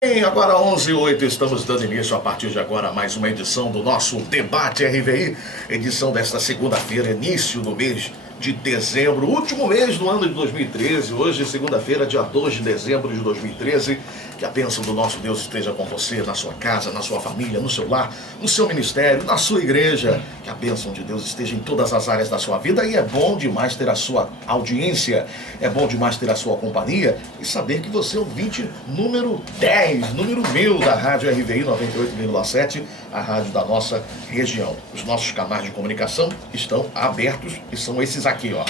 Agora 11h08, estamos dando início a partir de agora a mais uma edição do nosso Debate RVI, edição desta segunda-feira, início do mês de dezembro, último mês do ano de 2013, hoje segunda-feira, dia 2 de dezembro de 2013, que a bênção do nosso Deus esteja com você, na sua casa, na sua família, no seu lar, no seu ministério, na sua igreja, que a bênção de Deus esteja em todas as áreas da sua vida, e é bom demais ter a sua audiência, é bom demais ter a sua companhia e saber que você é o ouvinte número 10, número 1000 da Rádio RVI 98,7, a rádio da nossa região. Os nossos canais de comunicação estão abertos e são esses aqui, ó.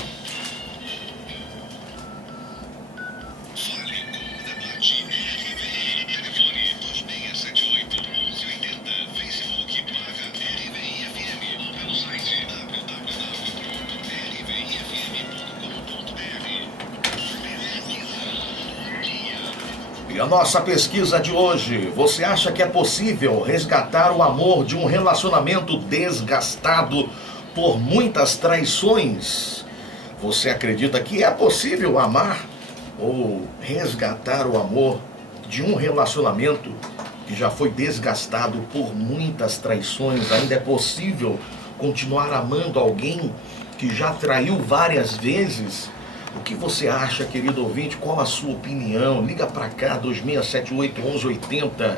E a nossa pesquisa de hoje: você acha que é possível resgatar o amor de um relacionamento desgastado por muitas traições? Você acredita que é possível amar ou resgatar o amor de um relacionamento que já foi desgastado por muitas traições? Ainda é possível continuar amando alguém que já traiu várias vezes? O que você acha, querido ouvinte? Qual a sua opinião? Liga para cá, 2678-1180.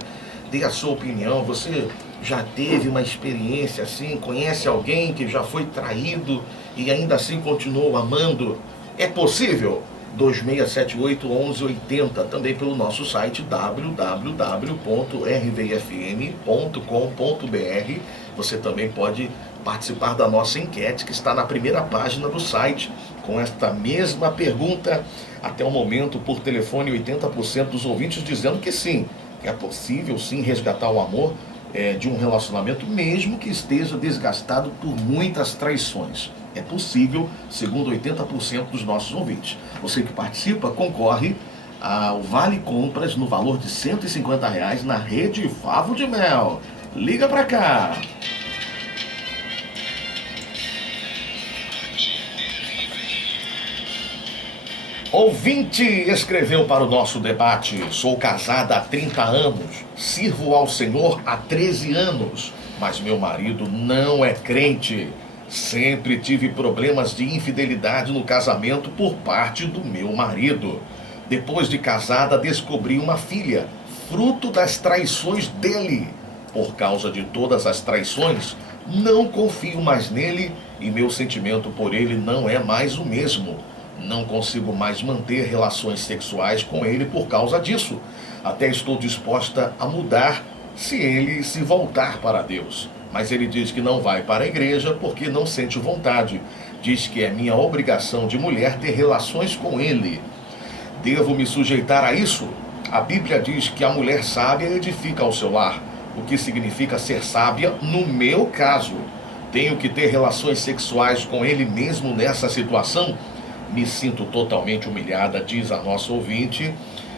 Dê a sua opinião. Você já teve uma experiência assim? Conhece alguém que já foi traído e ainda assim continuou amando? É possível? 2678-1180. Também pelo nosso site www.rvfm.com.br. Você também pode participar da nossa enquete que está na primeira página do site, com esta mesma pergunta. Até o momento, por telefone, 80% dos ouvintes dizendo que sim, que é possível sim resgatar o amor de um relacionamento, mesmo que esteja desgastado por muitas traições. É possível, segundo 80% dos nossos ouvintes. Você que participa concorre ao Vale Compras no valor de R$150 na rede Favo de Mel. Liga pra cá! Ouvinte escreveu para o nosso debate: sou casada há 30 anos, sirvo ao Senhor há 13 anos, mas meu marido não é crente. Sempre tive problemas de infidelidade no casamento por parte do meu marido. Depois de casada, descobri uma filha, fruto das traições dele. Por causa de todas as traições, não confio mais nele e meu sentimento por ele não é mais o mesmo. Não consigo mais manter relações sexuais com ele por causa disso. Até estou disposta a mudar se ele se voltar para Deus. Mas ele diz que não vai para a igreja porque não sente vontade. Diz que é minha obrigação de mulher ter relações com ele. Devo me sujeitar a isso? A Bíblia diz que a mulher sábia edifica o seu lar. O que significa ser sábia no meu caso? Tenho que ter relações sexuais com ele mesmo nessa situação? Me sinto totalmente humilhada, diz a nossa ouvinte.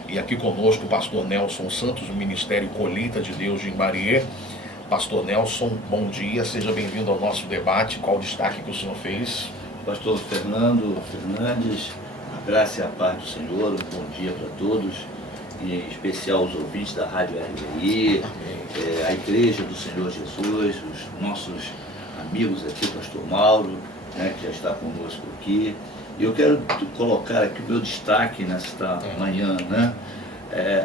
E aqui conosco o pastor Nelson Santos, do Ministério Colheita de Deus de Imbariê. Pastor Nelson, bom dia, seja bem-vindo ao nosso debate. Qual o destaque que o senhor fez? Pastor Fernando Fernandes, a graça e a paz do Senhor, um bom dia para todos, e em especial os ouvintes da Rádio RVI, a Igreja do Senhor Jesus, os nossos amigos aqui, o pastor Mauro, que já está conosco aqui. E eu quero colocar aqui o meu destaque nesta manhã,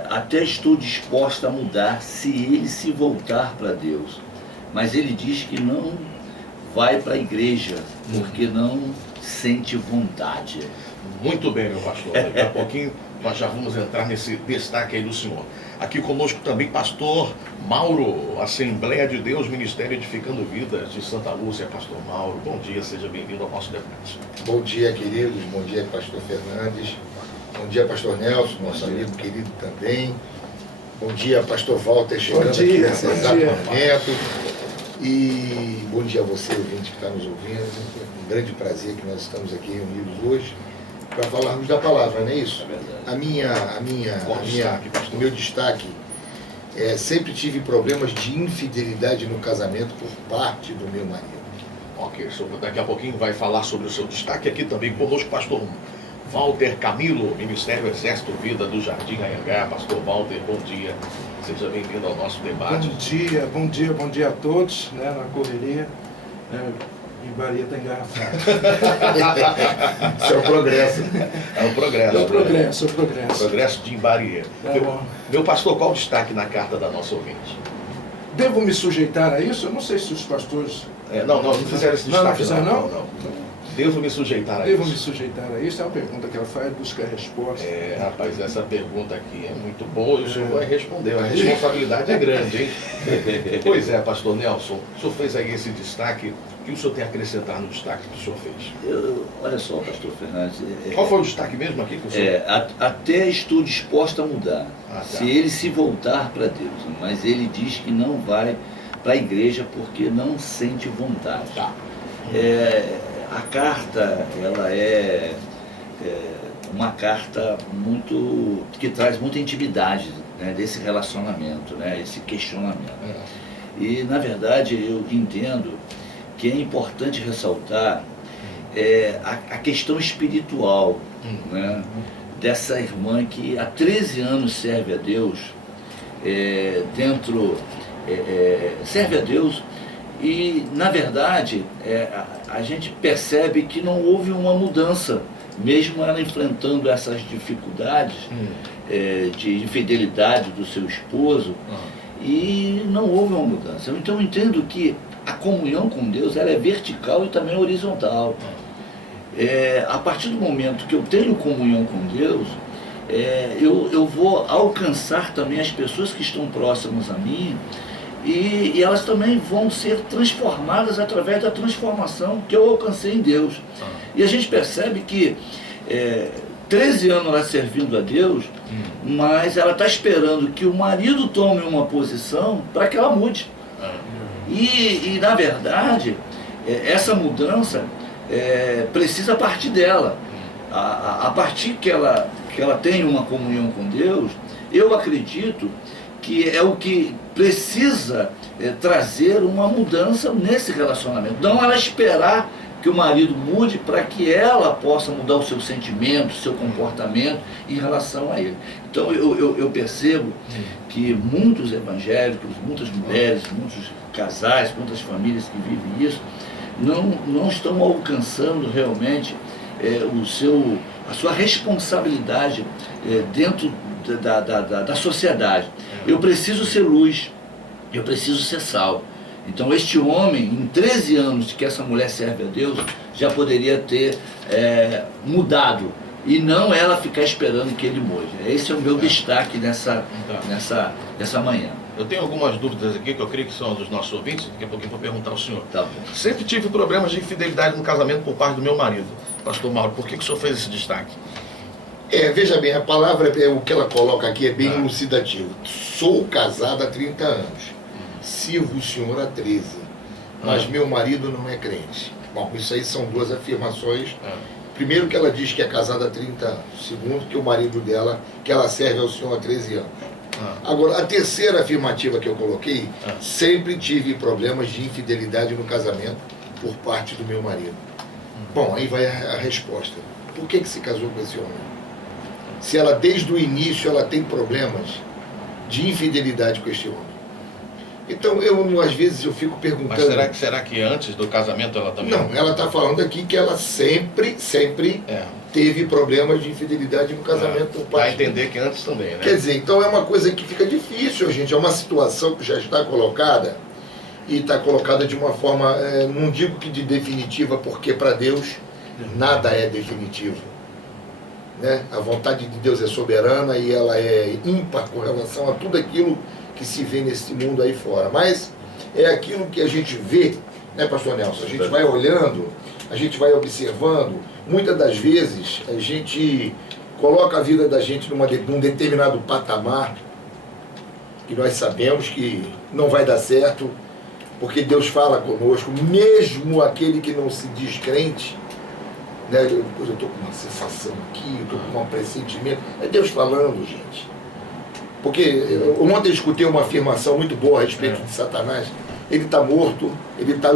até estou disposta a mudar se ele se voltar para Deus. Mas ele diz que não vai para a igreja porque não sente vontade. Muito bem, meu pastor. Daqui a pouquinho nós já vamos entrar nesse destaque aí do senhor. Aqui conosco também pastor Mauro, Assembleia de Deus, Ministério Edificando Vidas de Santa Lúcia. Pastor Mauro, bom dia, seja bem-vindo ao nosso debate. Bom dia, queridos, bom dia, pastor Fernandes, bom dia, pastor Nelson, nosso amigo querido também, bom dia, pastor Walter, chegando aqui nesse exato momento, e bom dia a você, ouvinte, que está nos ouvindo. Um grande prazer que nós estamos aqui reunidos hoje para falarmos da palavra, não é isso? É O meu destaque sempre tive problemas de infidelidade no casamento por parte do meu marido. Ok, daqui a pouquinho vai falar sobre o seu destaque. Aqui também conosco, pastor Walter Camilo, Ministério Exército Vida do Jardim Anhangá. Pastor Walter, bom dia. Seja bem-vindo ao nosso debate. Bom dia a todos, né, na correria. Imbaria está engarrafado. Isso é o progresso. É o progresso. É o progresso. Progresso de Imbaria. Meu pastor, qual o destaque na carta da nossa ouvinte? Devo me sujeitar a isso? Eu não sei se os pastores... Não fizeram esse destaque. Não fizeram, não? Devo me sujeitar a Devo isso? me sujeitar a isso? É uma pergunta que ela faz, busca a resposta. Rapaz, essa pergunta aqui é muito boa e o senhor vai responder. A responsabilidade é grande, hein? Pois é, pastor Nelson, o senhor fez aí esse destaque. O que o senhor tem a acrescentar no destaque que o senhor fez? Olha só, pastor Fernandes. Qual foi o destaque mesmo aqui que o senhor... Até estou disposto a mudar, tá. se ele se voltar para Deus. Mas ele diz que não vai para a igreja porque não sente vontade. Tá. A carta, ela é uma carta que traz muita intimidade, né, desse relacionamento, né, esse questionamento. E, na verdade, eu entendo que é importante ressaltar a questão espiritual, né, dessa irmã que há 13 anos serve a Deus, serve a Deus. E, na verdade, a gente percebe que não houve uma mudança, mesmo ela enfrentando essas dificuldades de infidelidade do seu esposo, e não houve uma mudança. Então, eu entendo que a comunhão com Deus ela é vertical e também horizontal. A partir do momento que eu tenho comunhão com Deus, eu vou alcançar também as pessoas que estão próximas a mim, e elas também vão ser transformadas através da transformação que eu alcancei em Deus. E a gente percebe que 13 anos ela servindo a Deus, mas ela está esperando que o marido tome uma posição para que ela mude. E na verdade, essa mudança precisa partir dela. A partir que ela tem uma comunhão com Deus, eu acredito que é o que precisa trazer uma mudança nesse relacionamento. Não ela esperar que o marido mude para que ela possa mudar o seu sentimento, o seu comportamento em relação a ele. Então eu percebo que muitos evangélicos, muitas mulheres, muitos casais, muitas famílias que vivem isso, não estão alcançando realmente a sua responsabilidade dentro da sociedade. Eu preciso ser luz, eu preciso ser sal. Então este homem, em 13 anos que essa mulher serve a Deus, já poderia ter mudado, e não ela ficar esperando que ele mude. Esse é o meu destaque nessa manhã. Eu tenho algumas dúvidas aqui que eu creio que são dos nossos ouvintes, daqui a pouquinho vou perguntar ao senhor. Tá bom. Sempre tive problemas de infidelidade no casamento por parte do meu marido. Pastor Mauro, por que o senhor fez esse destaque? Veja bem, a palavra, o que ela coloca aqui é bem elucidativo. Sou casada há 30 anos, sirvo o senhor há 13, mas meu marido não é crente. Bom, isso aí são duas afirmações. Primeiro, que ela diz que é casada há 30 anos. Segundo, que o marido dela, que ela serve ao senhor há 13 anos. Agora, a terceira afirmativa que eu coloquei, sempre tive problemas de infidelidade no casamento por parte do meu marido. Bom, aí vai a resposta. Por que se casou com esse homem? Se ela, desde o início, ela tem problemas de infidelidade com este homem. Então, às vezes, eu fico perguntando... Mas será que antes do casamento ela também... Não, ela está falando aqui que ela sempre teve problemas de infidelidade no casamento por parte... Vai entender que antes também, né? Quer dizer, então é uma coisa que fica difícil, gente. É uma situação que já está colocada, e está colocada de uma forma, não digo que de definitiva, porque para Deus nada é definitivo. Né? A vontade de Deus é soberana e ela é ímpar com relação a tudo aquilo que se vê nesse mundo aí fora. Mas é aquilo que a gente vê, né, pastor Nelson? A gente vai olhando, a gente vai observando. Muitas das vezes a gente coloca a vida da gente num determinado patamar que nós sabemos que não vai dar certo, porque Deus fala conosco, mesmo aquele que não se diz crente. Né? Eu estou com uma sensação aqui, eu estou com um pressentimento. É Deus falando, gente. Porque ontem eu escutei uma afirmação muito boa a respeito de Satanás. Ele está morto, ele está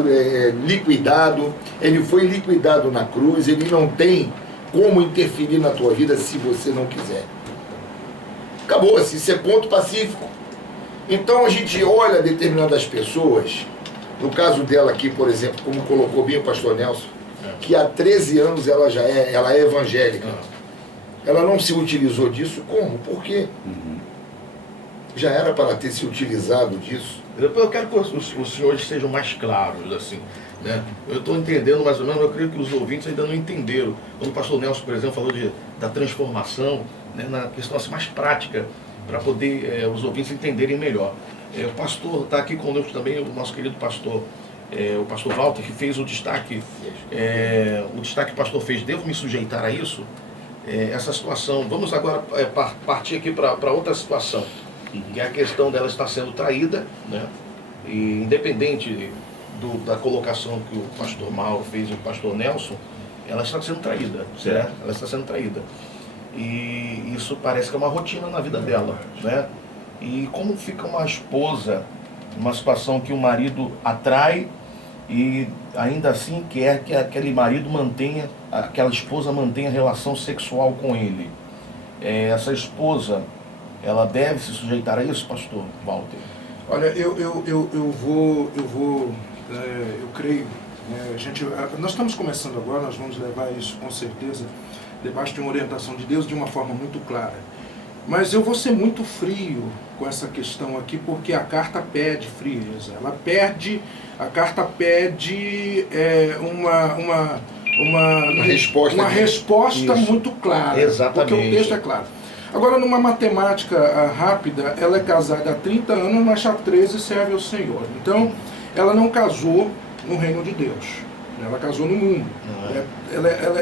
liquidado, ele foi liquidado na cruz, ele não tem como interferir na tua vida se você não quiser. Acabou, assim, isso é ponto pacífico. Então a gente olha determinadas pessoas, no caso dela aqui, por exemplo, como colocou bem o pastor Nelson, que há 13 anos ela é evangélica. Ela não se utilizou disso, como? Por quê? Já era para ter se utilizado disso. Eu quero que os senhores sejam mais claros, assim, né? Eu estou entendendo mais ou menos, eu creio que os ouvintes ainda não entenderam. Quando o pastor Nelson, por exemplo, falou da transformação, né, na questão assim, mais prática, para poder os ouvintes entenderem melhor. O pastor está aqui conosco também, o nosso querido pastor, o pastor Walter, que fez o destaque que o pastor fez, devo me sujeitar a isso? Essa situação, vamos agora partir aqui para outra situação, que é a questão dela estar sendo traída, né? E independente da colocação que o pastor Mauro fez e o pastor Nelson, ela está sendo traída, né? Ela está sendo traída. E isso parece que é uma rotina na vida dela, né? E como fica uma esposa numa situação que o marido atrai e ainda assim quer que aquele marido mantenha, aquela esposa mantenha relação sexual com ele? Essa esposa, ela deve se sujeitar a isso, pastor Walter? Olha, eu creio, nós estamos começando agora, nós vamos levar isso com certeza debaixo de uma orientação de Deus de uma forma muito clara. Mas eu vou ser muito frio com essa questão aqui, porque a carta pede frieza. A carta pede uma resposta muito clara. Exatamente. Porque o texto é claro. Agora, numa matemática rápida, ela é casada há 30 anos, mas há 13 serve ao Senhor. Então, ela não casou no reino de Deus. Ela casou no mundo.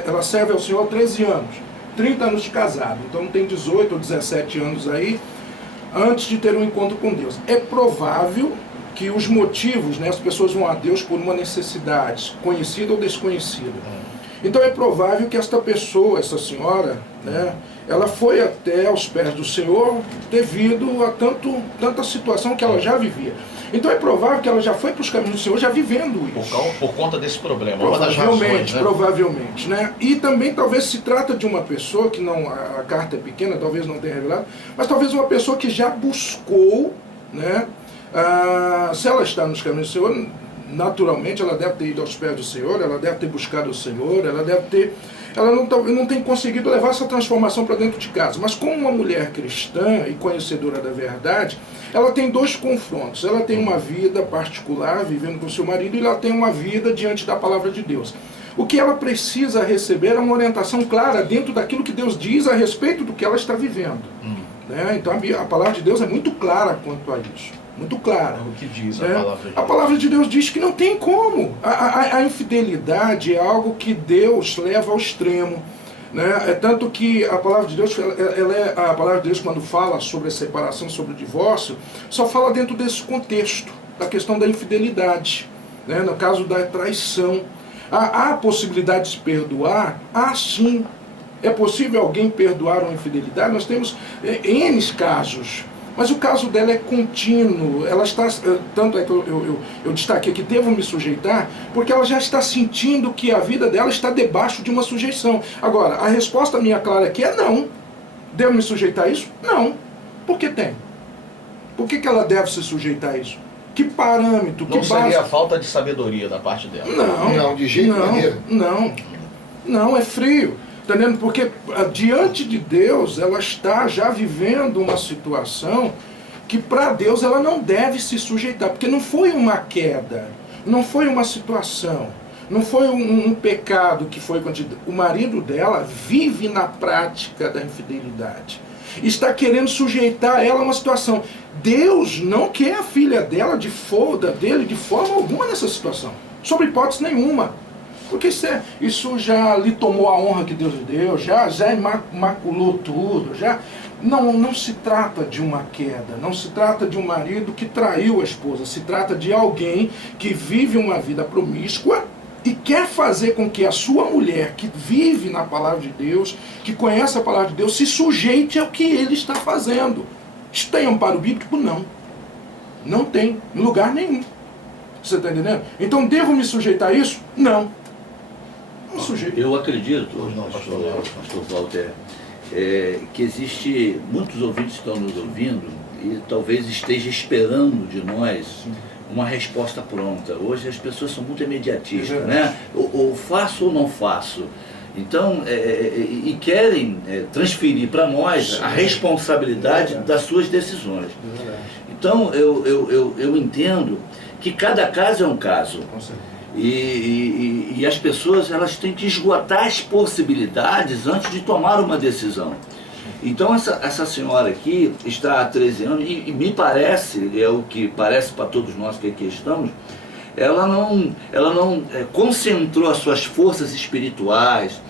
Ela serve ao Senhor há 13 anos. 30 anos de casado. Então tem 18 ou 17 anos aí, antes de ter um encontro com Deus. É provável que os motivos, né, as pessoas vão a Deus por uma necessidade, conhecida ou desconhecida. Então é provável que esta pessoa, essa senhora, né, ela foi até aos pés do Senhor devido a tanta situação que ela já vivia. Então é provável que ela já foi para os caminhos do Senhor já vivendo isso. Por conta desse problema. Provavelmente, né? E também talvez se trata de uma pessoa que não, a carta é pequena, talvez não tenha revelado, mas talvez uma pessoa que já buscou, né? Se ela está nos caminhos do Senhor, naturalmente ela deve ter ido aos pés do Senhor, ela deve ter buscado o Senhor, ela não tem conseguido levar essa transformação para dentro de casa. Mas como uma mulher cristã e conhecedora da verdade, ela tem dois confrontos. Ela tem uma vida particular, vivendo com seu marido, e ela tem uma vida diante da palavra de Deus. O que ela precisa receber é uma orientação clara dentro daquilo que Deus diz a respeito do que ela está vivendo. Né? Então a palavra de Deus é muito clara quanto a isso. Muito clara. O que diz a palavra de Deus? A palavra de Deus diz que não tem como. A infidelidade é algo que Deus leva ao extremo. Né? É tanto que a palavra de Deus, a palavra de Deus, quando fala sobre a separação, sobre o divórcio, só fala dentro desse contexto, da questão da infidelidade, né? No caso da traição. Há possibilidade de perdoar? Há sim. É possível alguém perdoar uma infidelidade? Nós temos N casos. Mas o caso dela é contínuo, ela está, tanto é que eu destaquei que devo me sujeitar, porque ela já está sentindo que a vida dela está debaixo de uma sujeição. Agora, a resposta minha clara aqui é não. Devo me sujeitar a isso? Não. Por que tem? Por que ela deve se sujeitar a isso? Que parâmetro, que base? Não seria a falta de sabedoria da parte dela? Não, de jeito nenhum. Não, é frio. Entendendo? Porque diante de Deus ela está já vivendo uma situação que para Deus ela não deve se sujeitar, porque não foi uma queda, não foi uma situação, não foi um pecado que foi cometido. O marido dela vive na prática da infidelidade, está querendo sujeitar ela a uma situação. Deus não quer a filha dela dele de forma alguma nessa situação, sob hipótese nenhuma. Porque isso já lhe tomou a honra que Deus lhe deu, já maculou tudo, já não se trata de uma queda, não se trata de um marido que traiu a esposa, se trata de alguém que vive uma vida promíscua e quer fazer com que a sua mulher, que vive na palavra de Deus, que conhece a palavra de Deus, se sujeite ao que ele está fazendo. Isso tem amparo bíblico? Não. Não tem, em lugar nenhum. Você está entendendo? Então devo me sujeitar a isso? Não. um sujeito. Eu acredito, pastor Walter, que existe, muitos ouvintes estão nos ouvindo e talvez esteja esperando de nós uma resposta pronta. Hoje as pessoas são muito imediatistas, né? Ou faço ou não faço. Então, e querem transferir para nós a responsabilidade das suas decisões. Então, eu entendo que cada caso é um caso. E as pessoas elas têm que esgotar as possibilidades antes de tomar uma decisão. Então essa senhora aqui está há 13 anos e me parece, é o que parece para todos nós que aqui estamos, ela não concentrou as suas forças espirituais,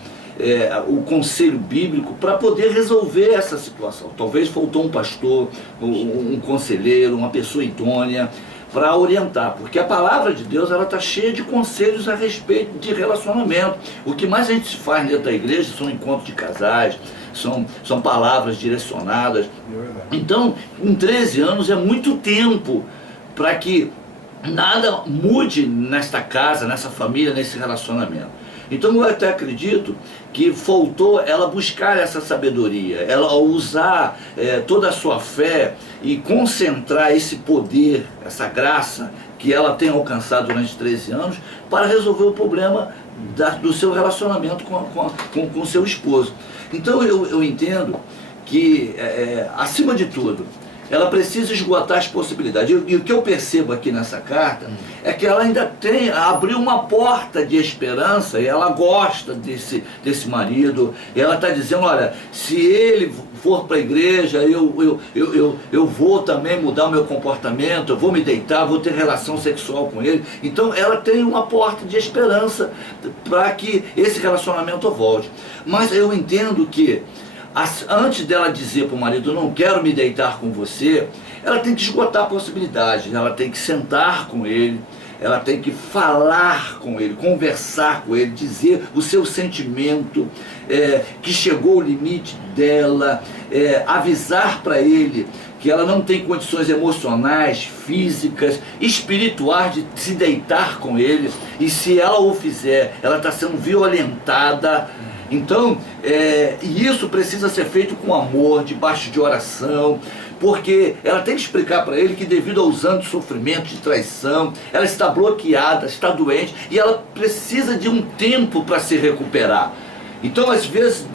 o conselho bíblico para poder resolver essa situação. Talvez faltou um pastor, um conselheiro, uma pessoa idônea para orientar, porque a palavra de Deus ela está cheia de conselhos a respeito de relacionamento. O que mais a gente faz dentro da igreja são encontros de casais, são palavras direcionadas. Então, em 13 anos é muito tempo para que nada mude nesta casa, nessa família, nesse relacionamento. Então eu até acredito que faltou ela buscar essa sabedoria, ela usar toda a sua fé e concentrar esse poder, essa graça que ela tem alcançado durante 13 anos para resolver o problema do seu relacionamento com seu esposo. Então eu entendo que, acima de tudo, ela precisa esgotar as possibilidades. E o que eu percebo aqui nessa carta é que ela ainda abriu uma porta de esperança, e ela gosta desse marido, e ela está dizendo, olha, se ele for para a igreja, eu vou também mudar o meu comportamento, eu vou me deitar, vou ter relação sexual com ele. Então ela tem uma porta de esperança para que esse relacionamento volte. Mas eu entendo que antes dela dizer para o marido, eu não quero me deitar com você, ela tem que esgotar a possibilidade, ela tem que sentar com ele, ela tem que falar com ele, conversar com ele, dizer o seu sentimento, que chegou o limite dela, avisar para ele que ela não tem condições emocionais, físicas, espirituais de se deitar com ele, e se ela o fizer, ela está sendo violentada. Então, e isso precisa ser feito com amor, debaixo de oração, porque ela tem que explicar para ele que devido aos anos de sofrimento, de traição, ela está bloqueada, está doente, e ela precisa de um tempo para se recuperar. Então, às vezes,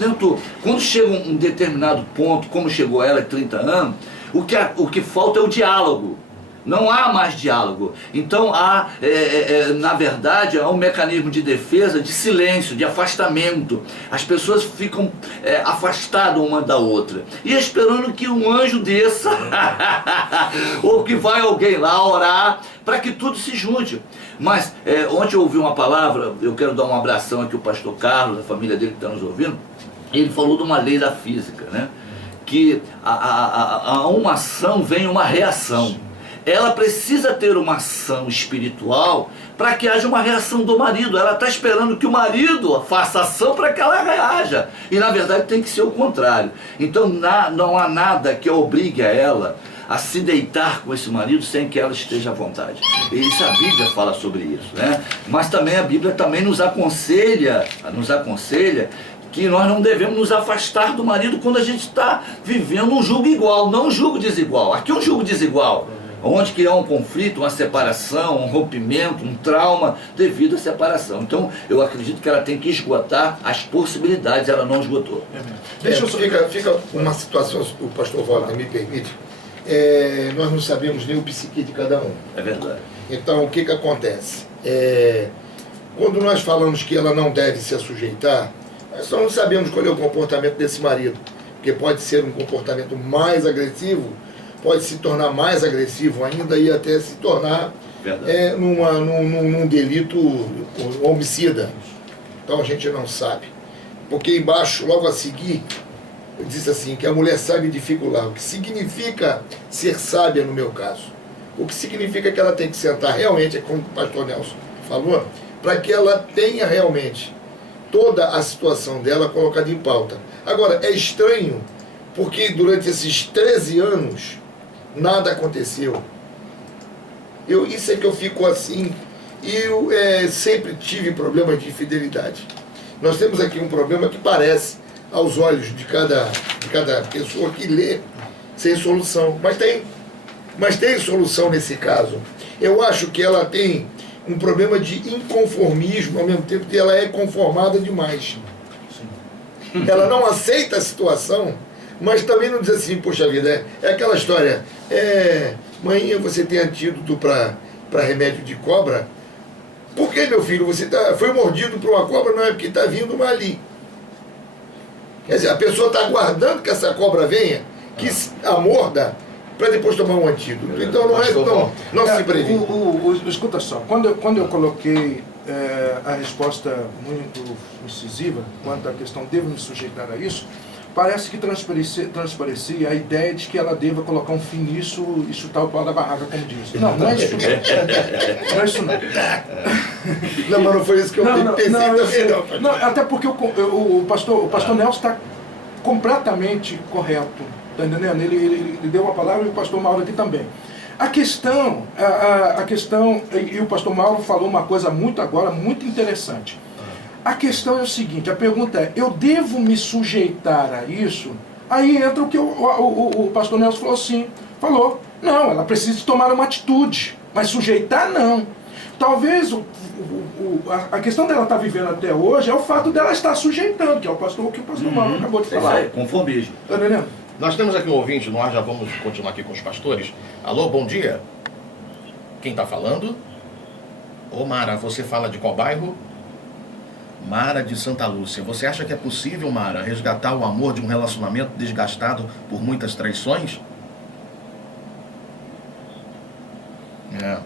quando chega um determinado ponto, como chegou ela em 30 anos, o que falta é o diálogo. Não há mais diálogo. Então há, na verdade, há um mecanismo de defesa, de silêncio, de afastamento. As pessoas ficam afastadas uma da outra e esperando que um anjo desça ou que vai alguém lá orar para que tudo se junte. Mas ontem eu ouvi uma palavra, eu quero dar um abração aqui ao pastor Carlos, a família dele que está nos ouvindo. Ele falou de uma lei da física, né? Que a uma ação vem uma reação. Ela precisa ter uma ação espiritual para que haja uma reação do marido. Ela está esperando que o marido faça ação para que ela reaja. E na verdade tem que ser o contrário. Então não há nada que obrigue a ela a se deitar com esse marido sem que ela esteja à vontade. E isso a Bíblia fala sobre isso, né? Mas também a Bíblia também nos aconselha que nós não devemos nos afastar do marido quando a gente está vivendo um jugo igual, não um jugo desigual. Aqui é um jugo desigual, onde que há um conflito, uma separação, um rompimento, um trauma devido à separação. Então, eu acredito que ela tem que esgotar as possibilidades, ela não esgotou. Deixa eu só... Fica uma situação, o pastor Walter me permite, nós não sabemos nem o psique de cada um. É verdade. Então, o que acontece? Quando nós falamos que ela não deve se sujeitar, nós só não sabemos qual é o comportamento desse marido, porque pode ser um comportamento mais agressivo, pode se tornar mais agressivo ainda e até se tornar num delito homicida. Então a gente não sabe. Porque embaixo, logo a seguir, diz assim, que a mulher sabe dificular. O que significa ser sábia no meu caso? O que significa que ela tem que sentar realmente, como o pastor Nelson falou, para que ela tenha realmente toda a situação dela colocada em pauta. Agora, é estranho, porque durante esses 13 anos, nada aconteceu. Isso é que eu fico assim. E eu sempre tive problemas de infidelidade. Nós temos aqui um problema que parece, aos olhos de cada pessoa que lê, sem solução. Mas tem solução nesse caso. Eu acho que ela tem um problema de inconformismo, ao mesmo tempo que ela é conformada demais. Ela não aceita a situação, mas também não diz assim, poxa vida, é aquela história, mãe, você tem antídoto para remédio de cobra? Por que, meu filho, você foi mordido por uma cobra? Não é porque está vindo uma ali. Quer dizer, a pessoa está aguardando que essa cobra venha, que a morda, para depois tomar um antídoto. Então não se previne. Escuta só, quando eu coloquei a resposta muito incisiva quanto à questão devo me sujeitar a isso, parece que transparecia a ideia de que ela deva colocar um fim nisso e chutar o pau da barraca, como diz. Não é isso não. Não é isso não. Não, mas não foi isso que eu pensei também, não. Até porque o pastor Nelson está completamente correto, tá entendendo? Ele deu a palavra e o pastor Mauro aqui também. A questão, e o pastor Mauro falou uma coisa muito interessante. A questão é o seguinte, a pergunta é, eu devo me sujeitar a isso? Aí entra o que o pastor Nelson falou, não, ela precisa tomar uma atitude, mas sujeitar não. Talvez a questão dela estar vivendo até hoje é o fato dela estar sujeitando, que é o que o pastor Mauro acabou de falar. É conformismo. Tá entendendo? Nós temos aqui um ouvinte, nós já vamos continuar aqui com os pastores. Alô, bom dia. Quem está falando? Ô Mara, você fala de qual bairro? Mara de Santa Lúcia. Você acha que é possível, Mara, resgatar o amor de um relacionamento desgastado por muitas traições? É.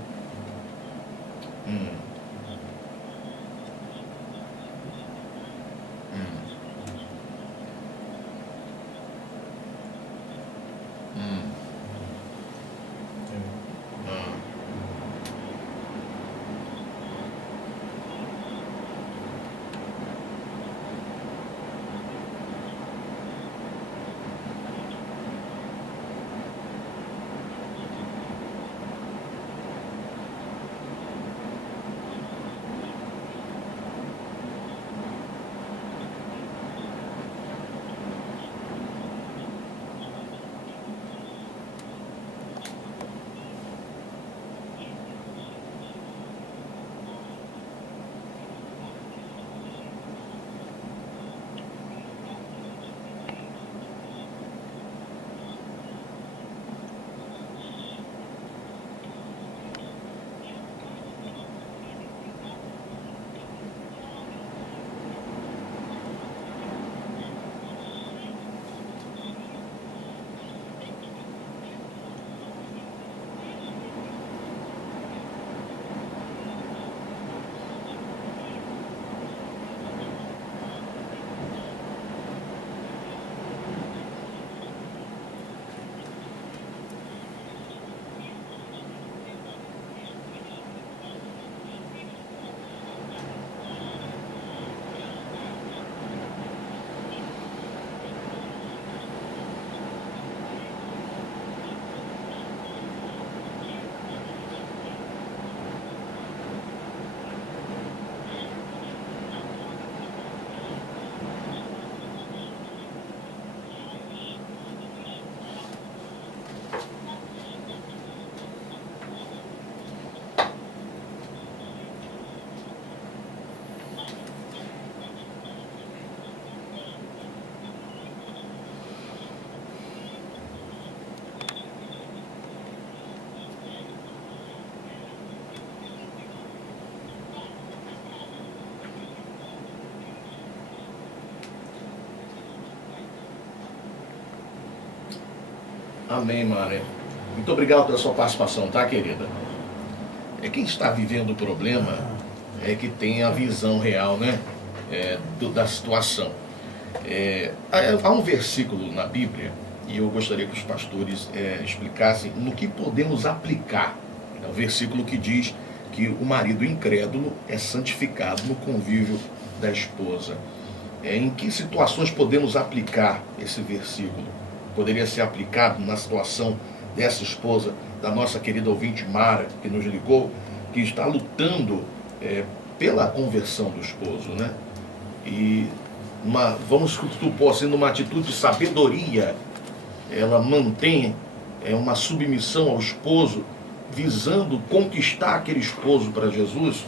Amém, Maria. Muito obrigado pela sua participação, tá, querida? Quem está vivendo o problema é que tem a visão real, né? Da situação. Há um versículo na Bíblia, e eu gostaria que os pastores explicassem no que podemos aplicar. É o versículo que diz que o marido incrédulo é santificado no convívio da esposa. Em que situações podemos aplicar esse versículo? Poderia ser aplicado na situação dessa esposa, da nossa querida ouvinte Mara, que nos ligou, que está lutando pela conversão do esposo, né? e vamos supor assim, numa atitude de sabedoria, ela mantém uma submissão ao esposo, visando conquistar aquele esposo para Jesus,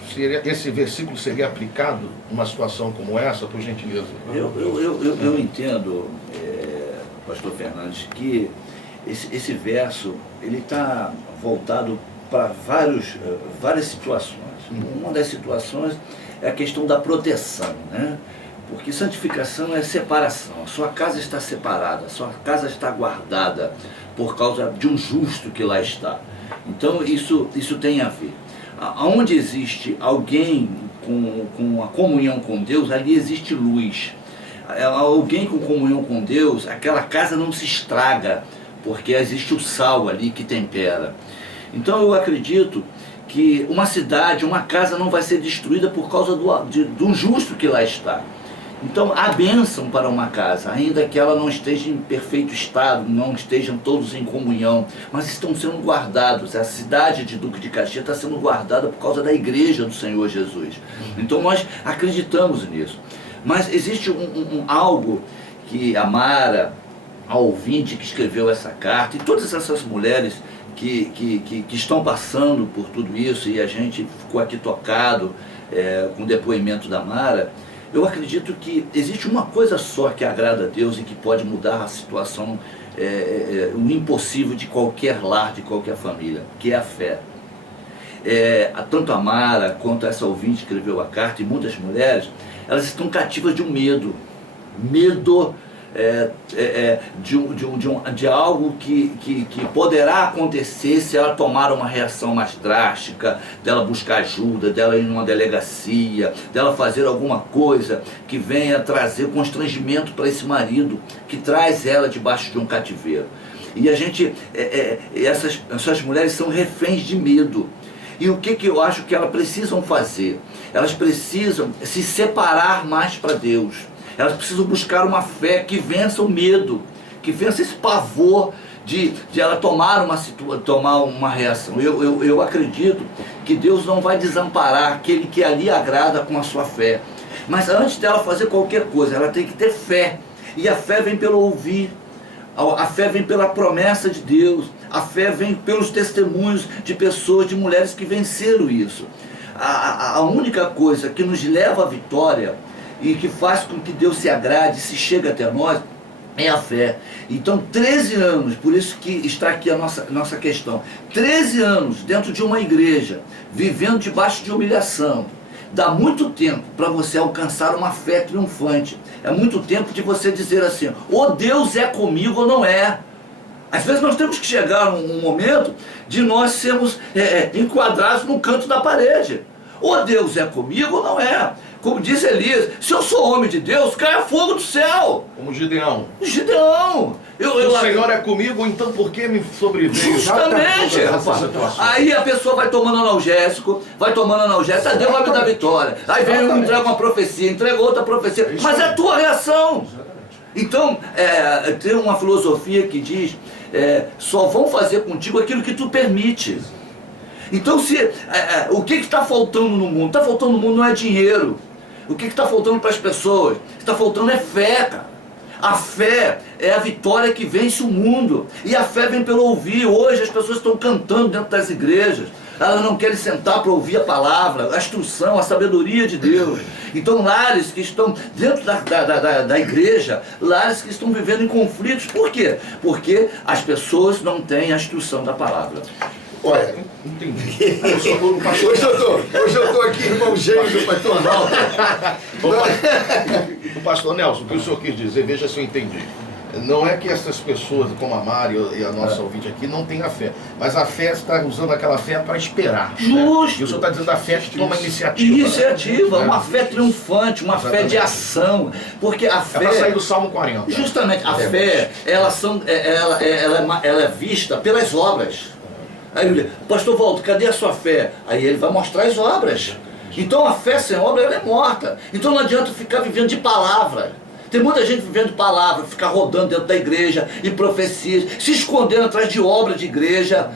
esse versículo seria aplicado numa situação como essa, por gentileza? Eu entendo, pastor Fernandes, que esse verso ele está voltado para várias situações. Uma das situações é a questão da proteção, né? Porque santificação é separação. A sua casa está separada, a sua casa está guardada por causa de um justo que lá está. Então isso tem a ver. Onde existe alguém com a comunhão com Deus, ali existe luz. Alguém com comunhão com Deus, aquela casa não se estraga, porque existe o sal ali que tempera. Então eu acredito que uma cidade, uma casa não vai ser destruída por causa do justo que lá está. Então há bênção para uma casa, ainda que ela não esteja em perfeito estado, não estejam todos em comunhão, mas estão sendo guardados. A cidade de Duque de Caxias está sendo guardada por causa da igreja do Senhor Jesus. Então nós acreditamos nisso. Mas existe algo que a Mara, a ouvinte que escreveu essa carta, e todas essas mulheres que estão passando por tudo isso, e a gente ficou aqui tocado com o depoimento da Mara, eu acredito que existe uma coisa só que agrada a Deus e que pode mudar a situação, o impossível de qualquer lar, de qualquer família, que é a fé. Tanto a Mara quanto essa ouvinte que escreveu a carta, e muitas mulheres, elas estão cativas de um medo de algo que poderá acontecer se ela tomar uma reação mais drástica, dela buscar ajuda, dela ir numa delegacia, dela fazer alguma coisa que venha trazer constrangimento para esse marido que traz ela debaixo de um cativeiro. E a gente, essas mulheres são reféns de medo. E o que eu acho que elas precisam fazer? Elas precisam se separar mais para Deus. Elas precisam buscar uma fé que vença o medo, que vença esse pavor de ela tomar uma reação. Eu acredito que Deus não vai desamparar aquele que ali agrada com a sua fé. Mas antes dela fazer qualquer coisa, ela tem que ter fé. E a fé vem pelo ouvir. A fé vem pela promessa de Deus. A fé vem pelos testemunhos de pessoas, de mulheres que venceram isso. A única coisa que nos leva à vitória e que faz com que Deus se agrade, se chegue até nós, é a fé. Então 13 anos, por isso que está aqui a nossa questão, 13 anos dentro de uma igreja, vivendo debaixo de humilhação, dá muito tempo para você alcançar uma fé triunfante. É muito tempo de você dizer assim, ou Deus é comigo ou não é. Às vezes nós temos que chegar num momento de nós sermos enquadrados no canto da parede. Ou Deus é comigo ou não é. Como diz Elias, se eu sou homem de Deus, caia fogo do céu. Como Gideão. Gideão. Se o Senhor é comigo, então por que me sobreveio? Justamente, rapaz. Aí a pessoa vai tomando analgésico, Deus vai me dar vitória. Aí vem e entrega uma profecia, entrega outra profecia. Mas é a tua reação. Então, tem uma filosofia que diz, só vão fazer contigo aquilo que tu permite. Então, o que está faltando no mundo? Está faltando no mundo não é dinheiro. O que está faltando para as pessoas? Está faltando é fé, cara. A fé é a vitória que vence o mundo. E a fé vem pelo ouvir. Hoje as pessoas estão cantando dentro das igrejas. Elas não querem sentar para ouvir a palavra, a instrução, a sabedoria de Deus. Então lares que estão dentro da igreja, lares que estão vivendo em conflitos. Por quê? Porque as pessoas não têm a instrução da palavra. Olha, entendi. Hoje eu estou aqui, irmão gêmeo do pastor Walter. O pastor Nelson, o que o senhor quis dizer, veja se eu entendi. Não é que essas pessoas, como a Mari e a nossa ouvinte aqui, não tenham a fé. Mas a fé está usando aquela fé para esperar. Justo. Né? E o senhor está dizendo a fé que toma iniciativa. Iniciativa, né? Uma fé triunfante, uma fé de ação. Porque a fé... É para sair do Salmo 40. Justamente, a fé, ela é vista pelas obras. Aí ele diz, pastor Walter, cadê a sua fé? Aí ele vai mostrar as obras. Então a fé sem obra ela é morta. Então não adianta ficar vivendo de palavra. Tem muita gente vivendo palavra, ficar rodando dentro da igreja, e profecias, se escondendo atrás de obras de igreja.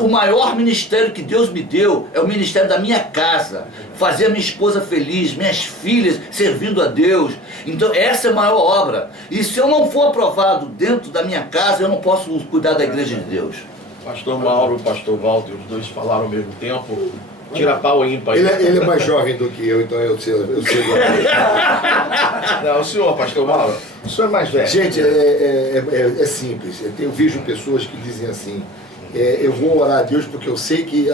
O maior ministério que Deus me deu é o ministério da minha casa. Fazer a minha esposa feliz, minhas filhas servindo a Deus. Então essa é a maior obra. E se eu não for aprovado dentro da minha casa, eu não posso cuidar da igreja de Deus. Pastor Mauro, pastor Walter, os dois falaram ao mesmo tempo. Tira pau e ímpar. Ele é mais jovem do que eu, então eu sei Não, o senhor, pastor Mauro, o senhor é mais velho. Gente, é simples. Eu vejo pessoas que dizem assim, eu vou orar a Deus porque eu sei que